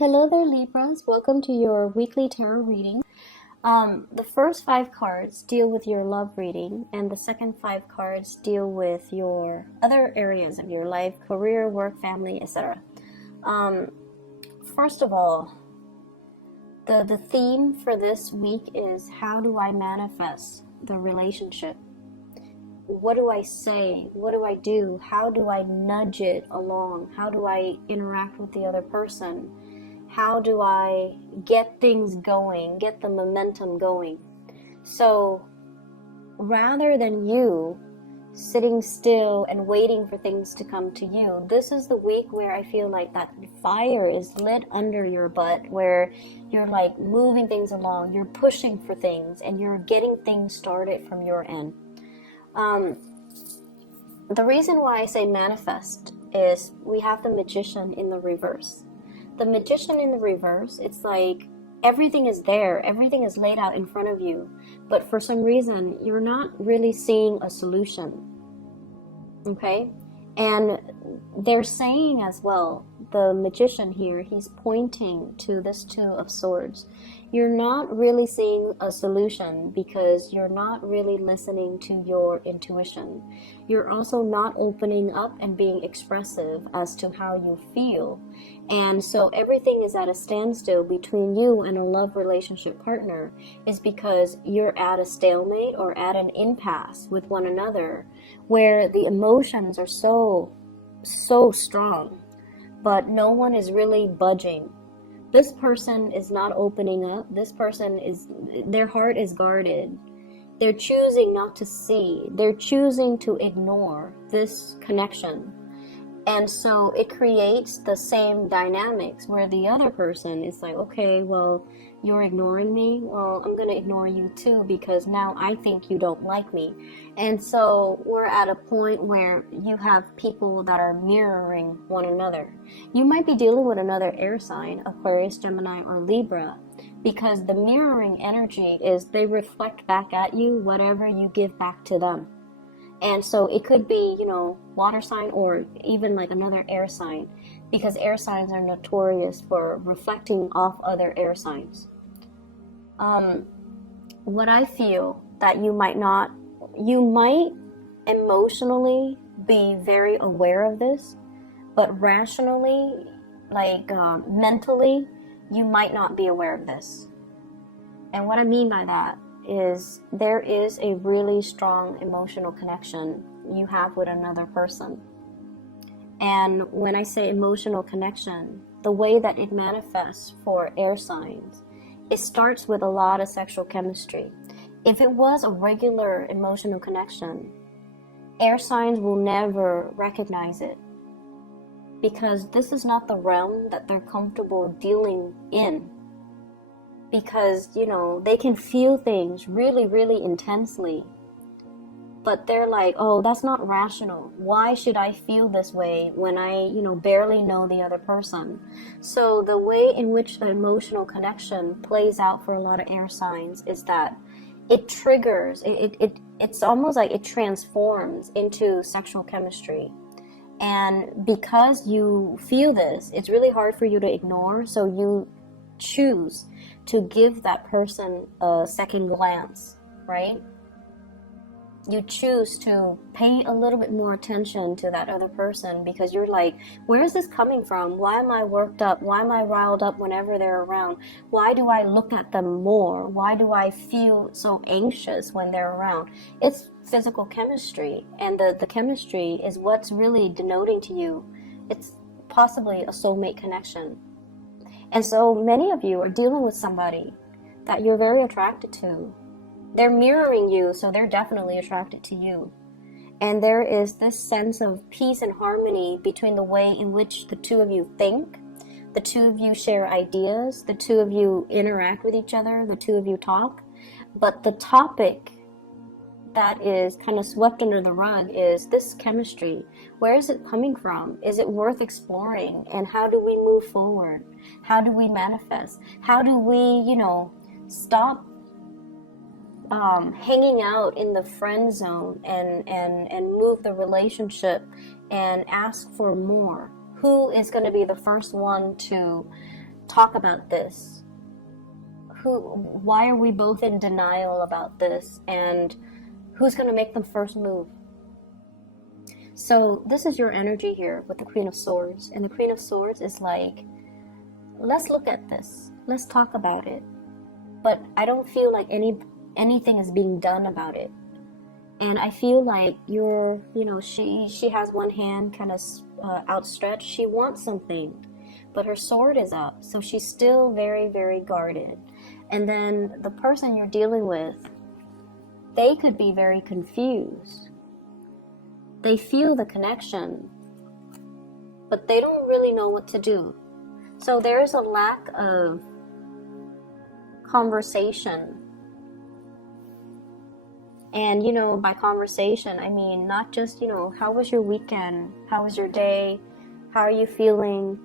Hello there, Libras. Welcome to your weekly tarot reading. The first five cards deal with your love reading, and the second five cards deal with your other areas of your life, career, work, family, etc. First of all, the theme for this week is how do I manifest the relationship? What do I say? What do I do? How do I nudge it along? How do I interact with the other person? How do I get things going, get the momentum going? So rather than you sitting still and waiting for things to come to you, this is the week where I feel like that fire is lit under your butt, where you're like moving things along, you're pushing for things, and you're getting things started from your end. The reason why I say manifest is we have the Magician in the reverse. The Magician in the reverse, it's like everything is there, everything is laid out in front of you, but for some reason you're not really seeing a solution. Okay? And they're saying as well, the Magician here, he's pointing to this Two of Swords. You're not really seeing a solution because you're not really listening to your intuition. You're also not opening up and being expressive as to how you feel. And so everything is at a standstill between you and a love relationship partner is because you're at a stalemate or at an impasse with one another where the emotions are so strong, but no one is really budging. This person is not opening up. This person their heart is guarded. They're choosing not to see. They're choosing to ignore this connection. And so it creates the same dynamics where the other person is like, okay, well, you're ignoring me. Well, I'm going to ignore you too because now I think you don't like me. And so we're at a point where you have people that are mirroring one another. You might be dealing with another air sign, Aquarius, Gemini, or Libra, because the mirroring energy is they reflect back at you whatever you give back to them. And so it could be, water sign or even like another air sign, because air signs are notorious for reflecting off other air signs. What I feel that you might emotionally be very aware of this, but rationally, mentally, you might not be aware of this. And what I mean by that is there is a really strong emotional connection you have with another person. And when I say emotional connection, the way that it manifests for air signs, it starts with a lot of sexual chemistry. If it was a regular emotional connection, air signs will never recognize it because this is not the realm that they're comfortable dealing in. Because, they can feel things really, really intensely. But they're like, oh, that's not rational. Why should I feel this way when I, barely know the other person? So the way in which the emotional connection plays out for a lot of air signs is that it triggers, it's almost like it transforms into sexual chemistry. And because you feel this, it's really hard for you to ignore. So you choose to give that person a second glance, right? You choose to pay a little bit more attention to that other person because you're like, where is this coming from? Why am I worked up? Why am I riled up whenever they're around? Why do I look at them more? Why do I feel so anxious when they're around? It's physical chemistry, and the chemistry is what's really denoting to you. It's possibly a soulmate connection. And so many of you are dealing with somebody that you're very attracted to. They're mirroring you, so they're definitely attracted to you. And there is this sense of peace and harmony between the way in which the two of you think, the two of you share ideas, the two of you interact with each other, the two of you talk. But the topic that is kind of swept under the rug is this chemistry. Where is it coming from? Is it worth exploring? And how do we move forward? How do we manifest? How do we, stop hanging out in the friend zone and move the relationship and ask for more? Who is going to be the first one to talk about this? Why are we both in denial about this? And who's going to make the first move? So this is your energy here with the Queen of Swords. And the Queen of Swords is like, let's look at this. Let's talk about it. But I don't feel like anything is being done about it. And I feel like she has one hand kind of outstretched. She wants something, but her sword is up. So she's still very, very guarded. And then the person you're dealing with, they could be very confused. They feel the connection, but they don't really know what to do. So there's a lack of conversation. And, by conversation, I mean, not just, how was your weekend? How was your day? How are you feeling?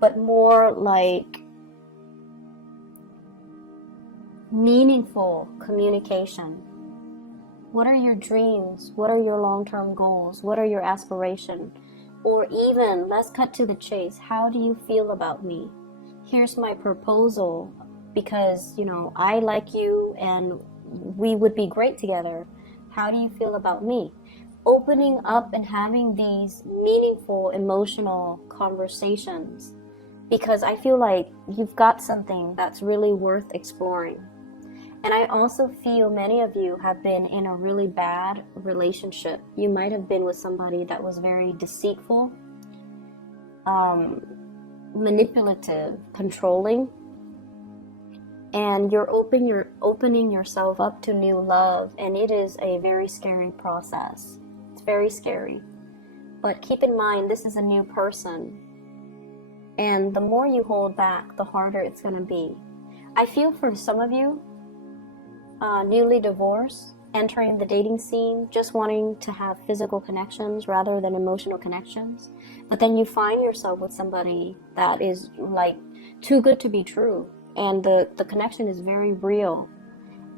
But more like meaningful communication. What are your dreams? What are your long-term goals? What are your aspirations? Or even, let's cut to the chase. How do you feel about me? Here's my proposal because, I like you and we would be great together. How do you feel about me? Opening up and having these meaningful, emotional conversations, because I feel like you've got something that's really worth exploring. And I also feel many of you have been in a really bad relationship. You might have been with somebody that was very deceitful, manipulative, controlling. And you're opening yourself up to new love, and it is a very scary process. It's very scary. But keep in mind, this is a new person. And the more you hold back, the harder it's going to be. I feel for some of you, newly divorced, entering the dating scene, just wanting to have physical connections rather than emotional connections. But then you find yourself with somebody that is like too good to be true. And the connection is very real.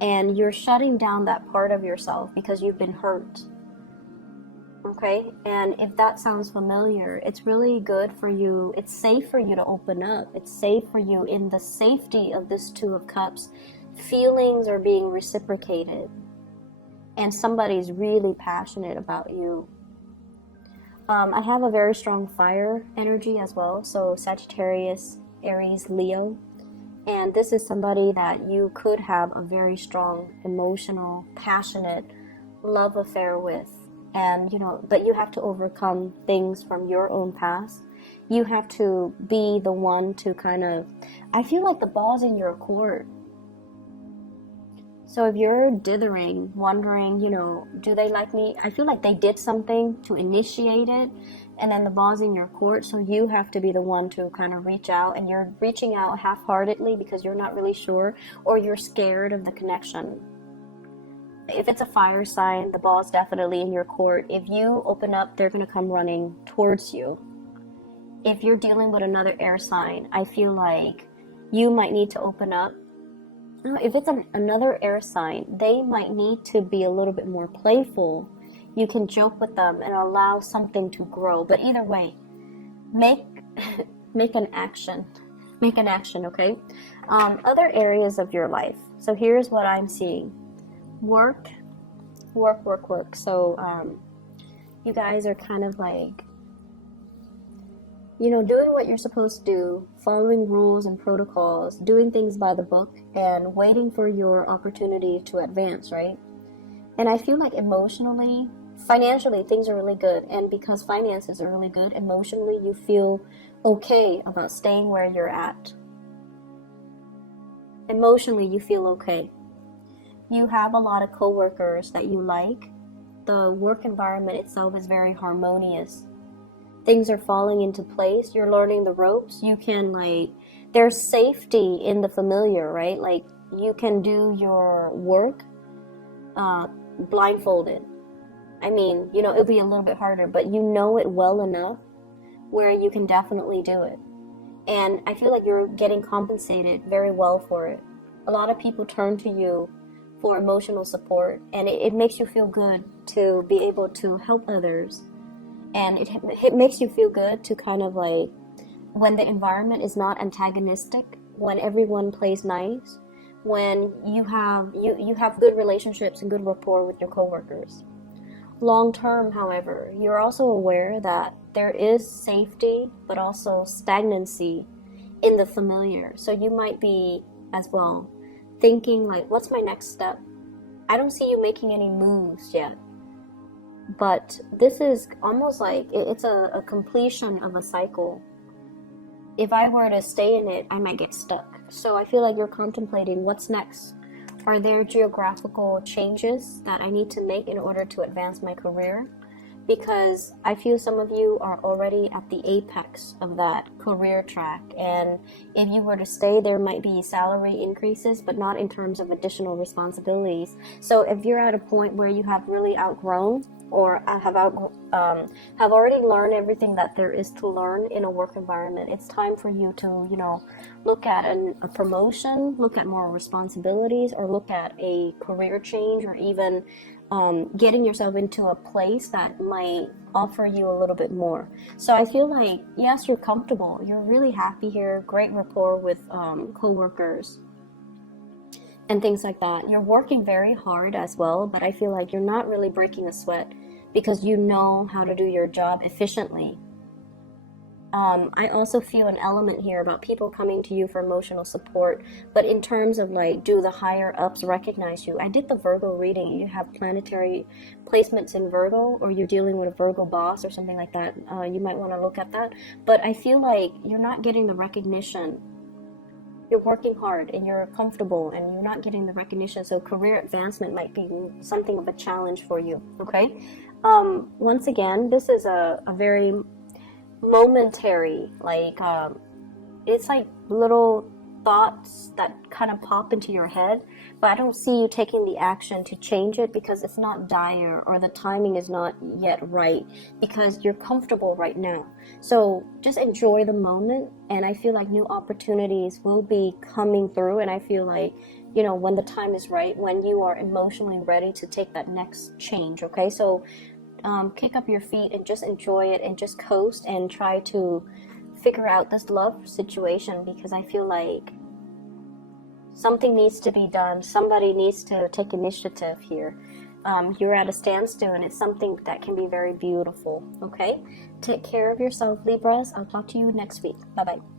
And you're shutting down that part of yourself because you've been hurt. Okay? And if that sounds familiar, it's really good for you. It's safe for you to open up. It's safe for you in the safety of this Two of Cups. Feelings are being reciprocated. And somebody's really passionate about you. I have a very strong fire energy as well. So Sagittarius, Aries, Leo. And this is somebody that you could have a very strong, emotional, passionate love affair with. And, but you have to overcome things from your own past. You have to be the one to I feel like the ball's in your court. So if you're dithering, wondering, do they like me? I feel like they did something to initiate it. And then the ball's in your court, so you have to be the one to reach out, and you're reaching out half-heartedly because you're not really sure, or you're scared of the connection. If it's a fire sign, the ball's definitely in your court. If you open up, they're going to come running towards you. If you're dealing with another air sign, I feel like you might need to open up. If it's another air sign, they might need to be a little bit more playful. You can joke with them and allow something to grow. But either way, make an action. Make an action, okay? Other areas of your life. So here's what I'm seeing. Work. So you guys are doing what you're supposed to do, following rules and protocols, doing things by the book, and waiting for your opportunity to advance, right? And I feel like emotionally, financially, things are really good. And because finances are really good, emotionally, you feel okay about staying where you're at. Emotionally, you feel okay. You have a lot of coworkers that you like. The work environment itself is very harmonious. Things are falling into place. You're learning the ropes. You can there's safety in the familiar, right? Like you can do your work blindfolded. I mean, it'll be a little bit harder, but you know it well enough where you can definitely do it. And I feel like you're getting compensated very well for it. A lot of people turn to you for emotional support, and it makes you feel good to be able to help others. And it makes you feel good to when the environment is not antagonistic, when everyone plays nice, when you have good relationships and good rapport with your coworkers. Long term, however, you're also aware that there is safety but also stagnancy in the familiar. So you might be as well thinking like, what's my next step? I don't see you making any moves yet. But this is almost like it's a completion of a cycle. If I were to stay in it, I might get stuck. So I feel like you're contemplating what's next. Are there geographical changes that I need to make in order to advance my career? Because I feel some of you are already at the apex of that career track, and if you were to stay, there might be salary increases, but not in terms of additional responsibilities. So if you're at a point where you have really outgrown or have already learned everything that there is to learn in a work environment, it's time for you to, look at a promotion, look at more responsibilities, or look at a career change, or even getting yourself into a place that might offer you a little bit more. So I feel like, yes, you're comfortable, you're really happy here, great rapport with co-workers and things like that. You're working very hard as well, but I feel like you're not really breaking a sweat because you know how to do your job efficiently. I also feel an element here about people coming to you for emotional support, but in terms of like, do the higher ups recognize you? I did the Virgo reading. You have planetary placements in Virgo, or you're dealing with a Virgo boss or something like that. You might want to look at that. But I feel like you're not getting the recognition. You're working hard and you're comfortable and you're not getting the recognition. So career advancement might be something of a challenge for you. Okay. Once again, this is a very momentary, like it's like little thoughts that kind of pop into your head, but I don't see you taking the action to change it because it's not dire, or the timing is not yet right, because you're comfortable right now. So just enjoy the moment, and I feel like new opportunities will be coming through, and I feel like, when the time is right, when you are emotionally ready to take that next change. Okay, so kick up your feet and just enjoy it and just coast and try to figure out this love situation, because I feel like something needs to be done. Somebody needs to take initiative here. You're at a standstill, and it's something that can be very beautiful. Okay, take care of yourself, Libras. I'll talk to you next week. Bye bye.